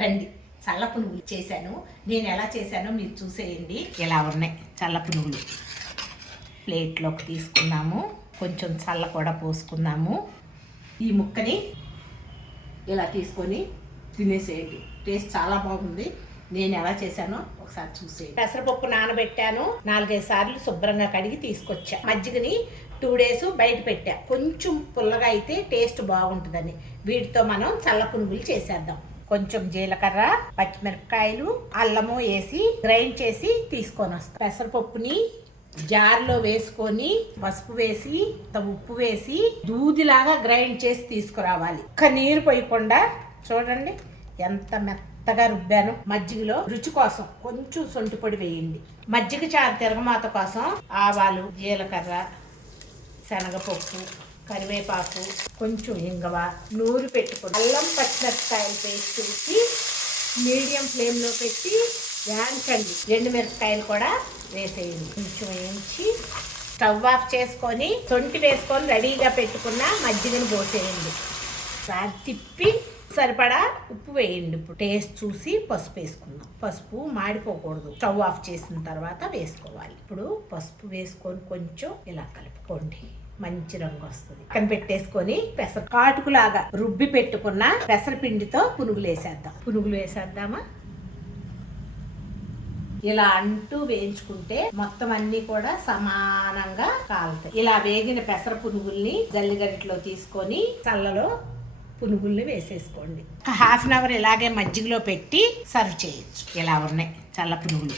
రండి. చల్ల పునుగులు చేశాను. నేను ఎలా చేశానో మీరు చూసేయండి. ఎలా ఉన్నాయి చల్ల పునుగులు ప్లేట్లోకి తీసుకున్నాము. కొంచెం చల్ల కూడా పోసుకున్నాము. ఈ ముక్కని ఇలా తీసుకొని తినేసేయండి. టేస్ట్ చాలా బాగుంది. నేను ఎలా చేశానో ఒకసారి చూసేయండి. పెసరపప్పు నానబెట్టాను. నాలుగైదు సార్లు శుభ్రంగా కడిగి తీసుకొచ్చా. మజ్జిగని టూ డేస్ బయట పెట్టా. కొంచెం పుల్లగా అయితే టేస్ట్ బాగుంటుందని. వీటితో మనం చల్ల పునుగులు చేసేద్దాం. కొంచెం జీలకర్ర పచ్చిమిరపకాయలు అల్లము వేసి గ్రైండ్ చేసి తీసుకొని వస్తాం. పెసరపప్పుని జార్లో వేసుకొని పసుపు వేసి ఉప్పు వేసి దూదిలాగా గ్రైండ్ చేసి తీసుకురావాలి. ఒక్క నీరు పోయకుండా చూడండి ఎంత మెత్తగా రుబ్బాను. మజ్జిగలో రుచి కోసం కొంచెం సొంటి పొడి వేయండి. మజ్జిగ చారు తిరగమాత కోసం ఆవాలు జీలకర్ర శనగపప్పు కరివేపాకు కొంచెం ఇంగవ నూరు పెట్టుకుని అల్లం పచ్చిమిరపకాయలు పేస్ట్ వేసి మీడియం ఫ్లేమ్లో పెట్టి వేయించండి. ఎండు మిరపకాయలు కూడా వేసేయండి. కొంచెం వేయించి స్టవ్ ఆఫ్ చేసుకొని తొంటి వేసుకొని రెడీగా పెట్టుకున్న మజ్జిగను పోసేయండి. సార్ తిప్పి సరిపడా ఉప్పు వేయండి. ఇప్పుడు టేస్ట్ చూసి పసుపు వేసుకుందాం. పసుపు మాడిపోకూడదు. స్టవ్ ఆఫ్ చేసిన తర్వాత వేసుకోవాలి. ఇప్పుడు పసుపు వేసుకొని కొంచెం ఇలా కలుపుకోండి. మంచి రంగు వస్తుంది. పక్కన పెట్టేసుకొని పెసర కాటుకులాగా రుబ్బి పెట్టుకున్న పెసరపిండితో పునుగులు వేసేద్దాం. పునుగులు వేసేద్దామా? ఇలా అంటూ వేయించుకుంటే మొత్తం అన్ని కూడా సమానంగా కాలుతాయి. ఇలా వేగిన పెసర పునుగుల్ని జల్లిగరిట్లో తీసుకొని చల్లలో పునుగుల్ని వేసేసుకోండి. హాఫ్ అన్ అవర్ ఇలాగే మజ్జిగలో పెట్టి సర్వ్ చేయొచ్చు. ఇలా ఉన్నాయి చల్ల పునుగులు.